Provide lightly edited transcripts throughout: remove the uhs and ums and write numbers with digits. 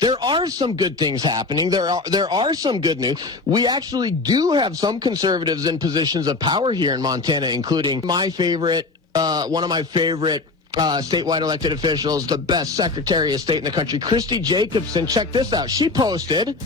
There are some good things happening. There are some good news. We actually do have some conservatives in positions of power here in Montana, including my favorite, one of my favorite statewide elected officials, the best Secretary of State in the country, Kristi Jacobson. Check this out. She posted,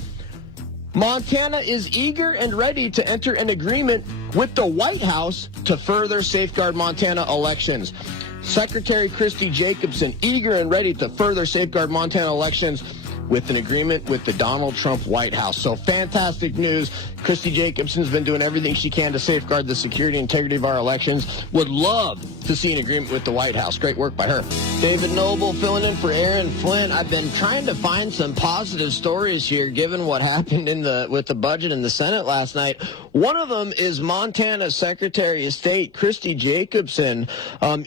Montana is eager and ready to enter an agreement with the White House to further safeguard Montana elections. Secretary Kristi Jacobson, eager and ready to further safeguard Montana elections with an agreement with the Donald Trump White House. So fantastic news. Kristi Jacobson's been doing everything she can to safeguard the security and integrity of our elections. Would love to see an agreement with the White House. Great work by her. David Noble filling in for Aaron Flint. I've been trying to find some positive stories here given what happened with the budget in the Senate last night. One of them is Montana Secretary of State Kristi Jacobson,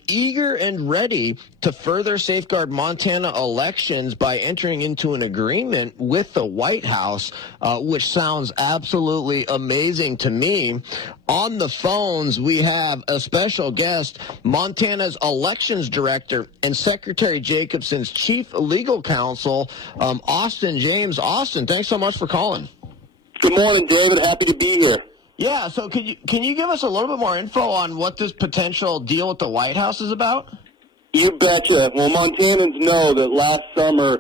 eager and ready to further safeguard Montana elections by entering into an agreement with the White House, which sounds absolutely amazing to me. On the phones, we have a special guest, Montana's elections director and Secretary Jacobson's chief legal counsel, Austin James. Austin, thanks so much for calling. Good morning, David. Happy to be here. Yeah, so can you give us a little bit more info on what this potential deal with the White House is about? You betcha. Well, Montanans know that last summer,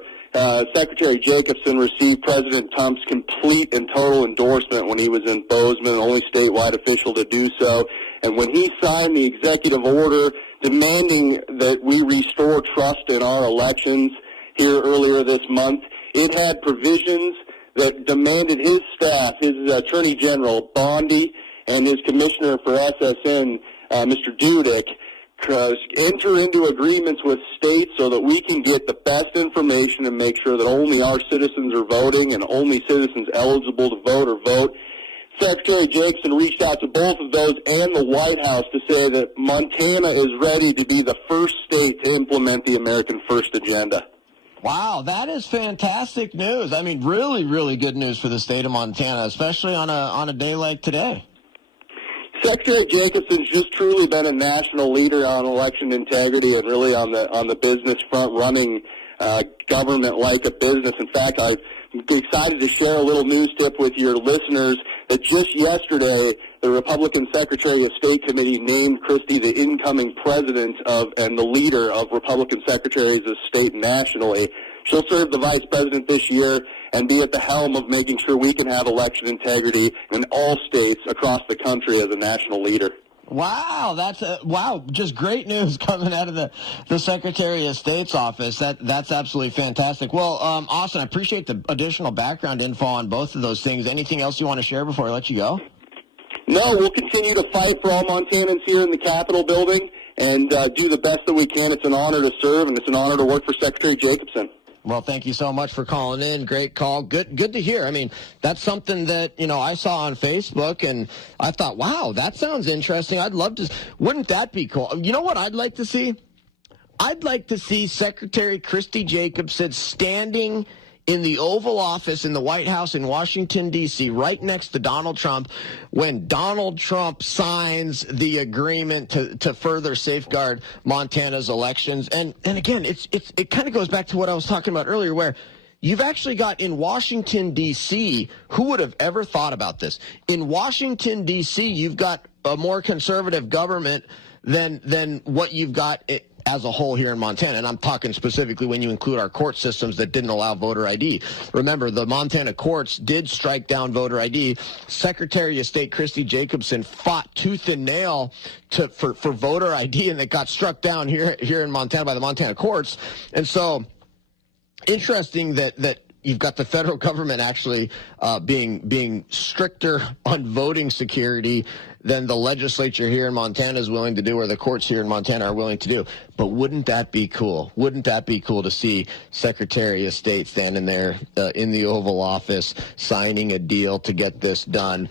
Secretary Jacobson received President Trump's complete and total endorsement when he was in Bozeman, the only statewide official to do so. And when he signed the executive order demanding that we restore trust in our elections here earlier this month, it had provisions that demanded his staff, his Attorney General, Bondi, and his Commissioner for SSN, Mr. Dudick, enter into agreements with states so that we can get the best information and make sure that only our citizens are voting and only citizens eligible to vote or vote. Secretary Jacobson reached out to both of those and the White House to say that Montana is ready to be the first state to implement the American First agenda. Wow, that is fantastic news. I mean, really, really good news for the state of Montana, especially on a day like today. Secretary Jacobson's just truly been a national leader on election integrity and really on the business front, running government like a business. In fact, I'm excited to share a little news tip with your listeners that just yesterday, the Republican Secretary of State Committee named Kristi the incoming president and the leader of Republican Secretaries of State nationally. She'll serve the vice president this year and be at the helm of making sure we can have election integrity in all states across the country as a national leader. Wow, just great news coming out of the Secretary of State's office. That's absolutely fantastic. Well, Austin, I appreciate the additional background info on both of those things. Anything else you want to share before I let you go? No, we'll continue to fight for all Montanans here in the Capitol building and do the best that we can. It's an honor to serve, and it's an honor to work for Secretary Jacobson. Well, thank you so much for calling in. Great call. Good to hear. I mean, that's something that, I saw on Facebook, and I thought, wow, that sounds interesting. I'd love to. Wouldn't that be cool? You know what I'd like to see? I'd like to see Secretary Kristi Jacobson standing in the Oval Office in the White House in Washington, D.C., right next to Donald Trump, when Donald Trump signs the agreement to further safeguard Montana's elections. And again, it kind of goes back to what I was talking about earlier, where you've actually got in Washington, D.C., who would have ever thought about this? In Washington, D.C., you've got a more conservative government than what you've got as a whole here in Montana, and I'm talking specifically when you include our court systems that didn't allow voter ID. Remember, the Montana courts did strike down voter ID. Secretary of State Kristi Jacobson fought tooth and nail for voter ID, and it got struck down here in Montana by the Montana courts. And so, interesting that you've got the federal government actually being stricter on voting security than the legislature here in Montana is willing to do, or the courts here in Montana are willing to do. But wouldn't that be cool? Wouldn't that be cool to see Secretary of State standing there in the Oval Office signing a deal to get this done?